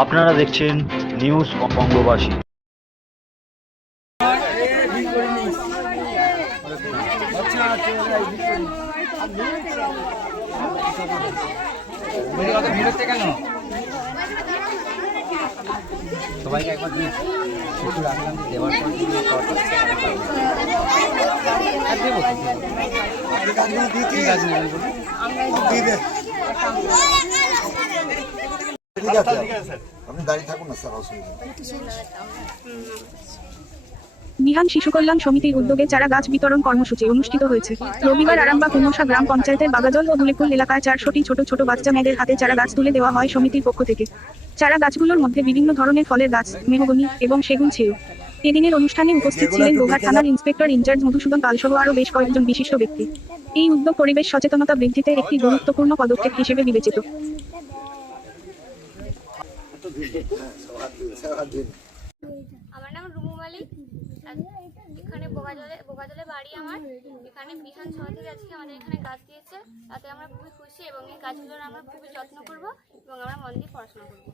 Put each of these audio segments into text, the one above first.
আপনারা দেখছেন নিউজ বঙ্গবাসী। কেন সবাইকে একবার দিয়ে একটু রাখলাম যে দেওয়ার পর ঠিক আছে আপনি দাঁড়িয়ে থাকুন না স্যার, অসুবিধা বিহান শিশু কল্যাণ সমিতির উদ্যোগে চারা গাছ বিতরণ কর্মসূচি অনুষ্ঠিত হয়েছে। রবিবার আরামবাগ কুমসা গ্রাম পঞ্চায়েতের বাগাজল ও দুলেকুল এলাকায় 400টি ছোট ছোট বাচ্চা মেয়েদের হাতে চারা গাছ তুলে দেওয়া হয় সমিতির পক্ষ থেকে। চারা গাছগুলোর মধ্যে বিভিন্ন ধরনের ফলের গাছ, মেহগনি এবং সেগুন ছিল। এদিনের অনুষ্ঠানে উপস্থিত ছিলেন গোঘাট থানার ইন্সপেক্টর ইনচার্জ মধুসূদন পালসহ আরও বেশ কয়েকজন বিশিষ্ট ব্যক্তি। এই উদ্যোগ পরিবেশ সচেতনতা বৃদ্ধিতে একটি গুরুত্বপূর্ণ পদক্ষেপ হিসেবে বিবেচিত। আমার নাম রুমু মালিক। এখানে বোগাজলে বাড়ি আমার। এখানে বিহান সমিতি আজকে আমাদের এখানে গাছ দিয়েছে, তাতে আমরা খুবই খুশি এবং এই গাছগুলোর আমরা খুবই যত্ন করব এবং আমরা মন দিয়ে পড়াশোনা করব।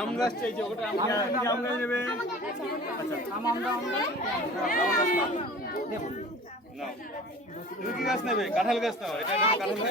আম গাছ চাইছে, ওটা আম গাছ নেবে। তুমি কি গাছ নেবে? কাঁঠাল গাছ নাও। এটা কাঁঠাল গাছ।